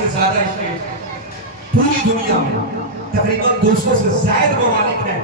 سے زیادہ اسٹیٹ پوری دنیا میں تقریباً 200 سے زائد ممالک ہیں.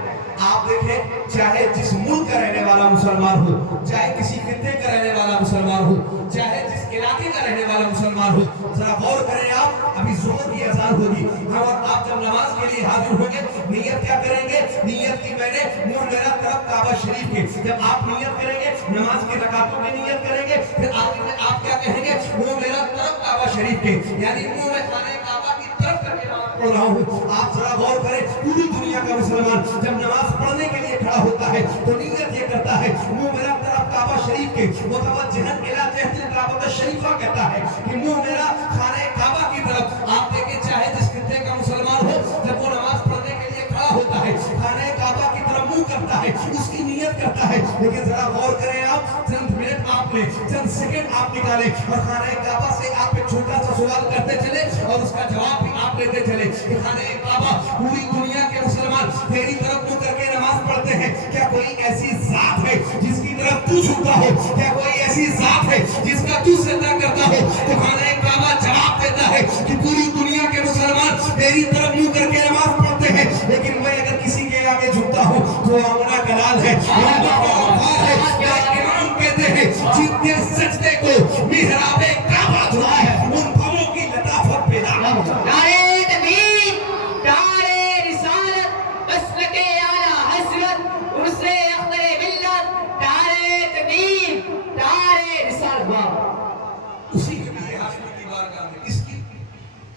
آپ دیکھیں چاہے جس ملک کا رہنے والا مسلمان ہو, چاہے کسی خطے کا رہنے والا مسلمان ہو, چاہے جس علاقے کا رہنے والا مسلمان ہو, ذرا غور کریں آپ. ابھی ظہر کی اذان ہوگی اور آپ جب نماز کے لیے حاضر ہوں گے نیت کیا کریں گے؟ نیت کی میں نے منہ میرا طرف کعبہ شریف کے. جب آپ نیت کریں گے نماز کی رکعتوں کی نیت کریں گے, پھر آپ کیا کہیں گے؟ منہ میرا طرف کعبہ شریف کے, یعنی منہ میں خانہ کعبہ کی طرف کر کے نماز پڑھ رہا ہوں. آپ ذرا غور کریں پوری دنیا کا مسلمان جب نماز پڑھنے کے لیے کھڑا ہوتا ہے تو نیت یہ کرتا ہے منہ میرا طرف کعبہ شریف کے, متوجہن الی جہت الکعبۃ الشریفہ کہتا ہے کہ منہ میرا خانہ کعبہ کی طرف. آپ دیکھیں چاہے جس خطے کا مسلمان ہو جب وہ نماز پڑھنے کے لیے کھڑا ہوتا ہے خانہ کعبہ کی طرف منہ کرتا ہے, اس کی نیت کرتا ہے. لیکن ذرا غور کریں آپ, چند منٹ آپ لیں, چند سیکنڈ آپ نکالیں اور خانہ کعبہ سے آپ ایک چھوٹا سا سوال کرتے چلے اور اس کا جواب بھی آپ لیتے چلے کہ خانہ کعبہ پوری دنیا کے مسلمان تیری طرف منہ کر کے نماز پڑھتے ہیں, کیا کوئی ایسی ذات ہے جس کی طرف تو جھکتا ہو؟ کیا کوئی ایسی ذات ہے جس کا تو سجدہ کرتا ہو؟ تو خانہ کعبہ جواب دیتا ہے کہ پوری دنیا کے مسلمان میری طرف منہ کر کے نماز پڑھتے ہیں, لیکن میں اگر کسی کے آگے جھکتا ہوں تو آمنہ کلال ہے, امام کہتے ہیں جن کے سجدے کو محراب کعبہ دھلا ہے ان پھلوں کی لطافت پیدا ہو جائے. نعرہ تکبیر, نعرہ رسالت, مسلک اعلیٰ حضرت, عرس اختر ملت, نعرہ تکبیر, نعرہ رسالت. اسی کے لیے ہاشمی کی بارگاہ میں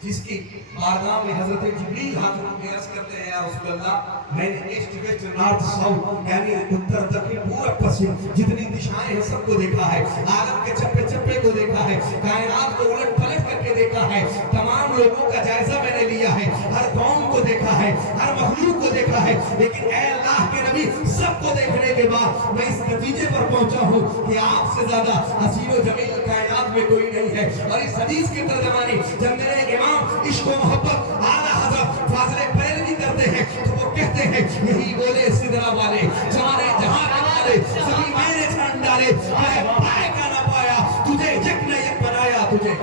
جس کی بارگاہ میں حضرت جبریل حاضر ہو کے عرض کرتے ہیں یا رسول اللہ میں نے ایسٹ ویسٹ نارتھ ساؤتھ یعنی اتر دکن پورب پشچم جتنی دشائیں ہیں سب کو دیکھا ہے, عالم کے چپے چپے کو دیکھا ہے, کائنات کو الٹ پلٹ کر کے دیکھا ہے, تمام لوگوں کا جائزہ میں نے لیا ہے, ہر قوم کو دیکھا ہے, ہر مخلوق کو دیکھا ہے, لیکن اے اللہ کے نبی سب کو دیکھنے کے بعد میں اس نتیجے پر پہنچا ہوں کہ آپ سے زیادہ حسین و جمیل کائنات میں کوئی نہیں ہے. اور اس حدیث کی ترجمانی جب میرے امام عشق و محبت اعلیٰ حضرت فاضل پیروی کرتے ہیں تو وہ کہتے ہیں یہی بولے سدرا والے جانے جہاں والے سبھی میں نے چھان ڈالے, پائے کا نہ پایا تجھے یک نہ یک بنایا تجھے.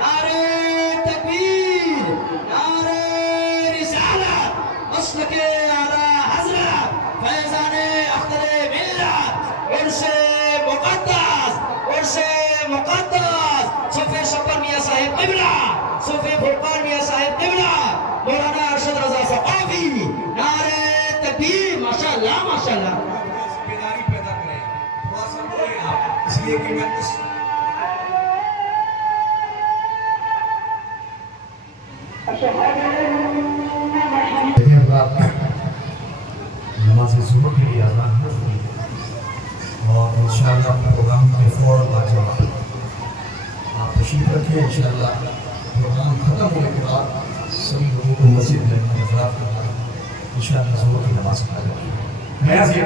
نعرہ تکبیر, نعرہ رسالت, مسلک اعلیٰ حضرت, فیضان اختر ملت, عرس مقدس, عرس مقدس, صف شپر میاں صاحب قبلہ, صف فرقان میاں صاحب قبلہ, مولانا ارشد رضا ثقافی. نعرہ تکبیر, ماشاءاللہ ماشاءاللہ. بیداری پیدا کریں, تھوڑا سا بولیں آپ, اس لیے کہ میں اس نماز ظہر کے لیے اذان ہو گئی اور انشاءاللہ پروگرام کے فوراً بعد جواب آپ تشریف رکھیں. انشاءاللہ پروگرام ختم ہونے کے بعد سبھی لوگوں کو مسجد میں حضرات کرنا انشاءاللہ ظہر کی نماز پڑھا جائے. میں یہ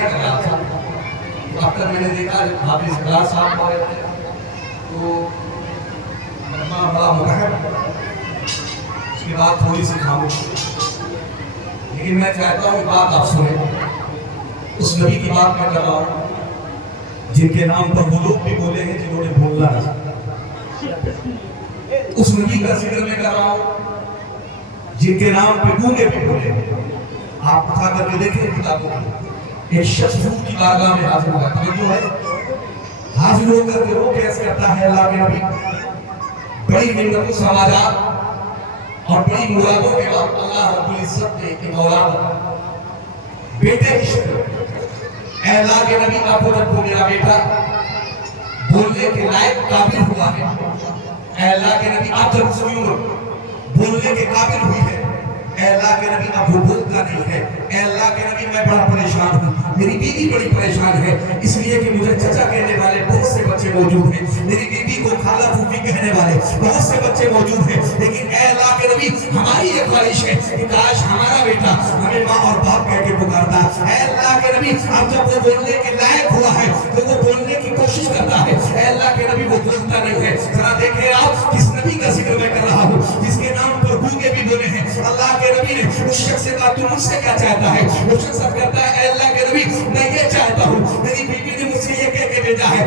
کر رہا تھا اب تک میں نے دیکھا حافظ اقرار صاحب پڑھ رہے تھے تو بڑا متحب, اس کے بعد تھوڑی سی خاموشی, لیکن میں چاہتا ہوں بات آپ سنیں. اس نبی کی بات میں کر رہا ہوں جن کے نام پر وہ لوگ بھی بولے ہیں جنہوں نے بولنا ہے. اس نبی کا ذکر میں کر رہا ہوں جن کے نام پہ گونگے بھی بولے ہیں. آپ اٹھا کر کے دیکھیں کتابوں میں ایک شخص کی بارگاہ میں حاضر ہوا ہے, جو ہے حاضر ہو کر کے وہ کیس کرتا ہے اللہ کے نبی بڑی منتوں سماجات اور بڑی مرادوں کے بعد اللہ رب العزت نے کہ مولا بیٹے کی شکل, اے اللہ کے نبی آپ کو جب میرا بیٹا بولنے کے لائق قابل ہوا ہے, اے اللہ کے نبی آپ جب اس عمر بولنے کے قابل ہوئی ہے, اے اللہ کے نبی اب وہ بولتا نہیں ہے, اے اللہ کے نبی میں بڑا پریشان ہوں, میری بیوی بڑی پریشان ہے, اس لیے کہ مجھے چچا کہنے والے بہت سے بچے موجود ہیں, میری بیوی کو خالہ پھوپھی کہنے والے بہت سے بچے موجود ہیں, لیکن اے اللہ کے نبی ہماری یہ خواہش ہے کہ کاش ہمارا بیٹا ہمیں ماں اور باپ کہہ کے پکارتا. اے اللہ کے نبی اب جب وہ بولنے کے لائق ہوا ہے تو وہ بولنے کی کوشش کرتا ہے, اے اللہ کے نبی وہ بولتا نہیں ہے. ذرا دیکھیں آپ کس نبی کا ذکر میں کر رہا ہوں جس کے نام پر گونگے بھی بولے ہیں. اللہ کے نبی نے اس شخص سے کہا تو مجھ سے کیا چاہتا ہے؟ وہ شخص کرتا ہے اے اللہ کے نبی میں یہ چاہتا ہوں, میری بیوی نے مجھ سے یہ کہہ کے بھیجا ہے